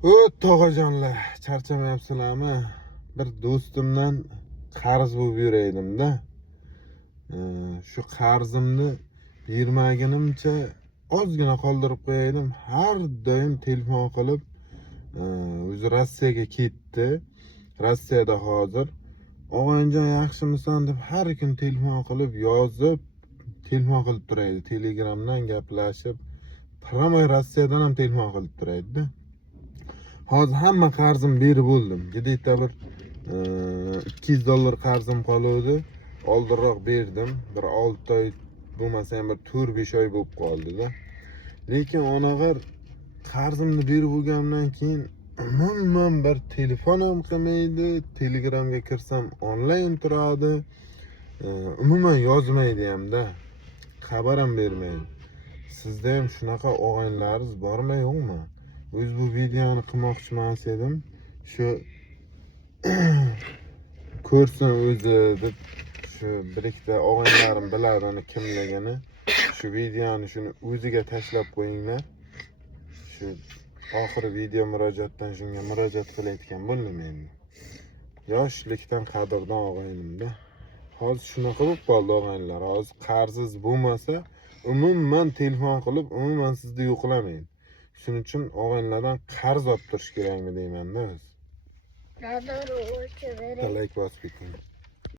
Tog'ajonlar, charchamayapsizlarmi? Bir do'stimdan qarz bo'lib yuraydim-da. Shu qarzimni bermagunimcha ozgina qoldirib qo'yaydim. Har doim telefon qilib, o'zi Rossiyaga ketdi. Rossiyada hozir. Og'ayjon yaxshimisan deb har kun telefon qilib yozib, telefon qilib turaydi. Telegramdan gaplashib, Primoy Rossiyadan ham telefon qilib turaydi-da. Hozir hamma qarzim berib bo'ldim. Jiddiy bir $200 qarzim qoluvdi. Oldinroq berdim. Bir 6 oy bo'lmasa ham bir 4-5 oy bo'lib qoldi-da. Lekin onag'ar qarzimni berib bo'lgandan keyin umuman bir telefon ham qilmaydi. Telegramga kirsam onlayn turadi. Umuman yozmaydi hamda. Xabar ham bermaydi. Sizda ham shunaqa og'aynilaringiz bormi, yo'qmi? O'z bu videoni qilmoqchiman edim. Shu ko'rsin o'zi deb shu bir ikkita og'aynilarim biladi uni kimligini. Shu videoni shuni o'ziga tashlab qo'yinglar. Shu oxiri video murojaatdan shunga murojaat qilayotgan bo'ldim endi. Yoshlikdan qadrdon og'aynim-da. Hozir shunaqa bo'lib qoldi og'aynilar. Hozir qarziz bo'lmasa, umuman telefon qilib, umuman sizni yo'qlamaydi. Shuning uchun og'aynilardan qarz olib turish kerakmi deyman-da o'zi. Like bosib keting.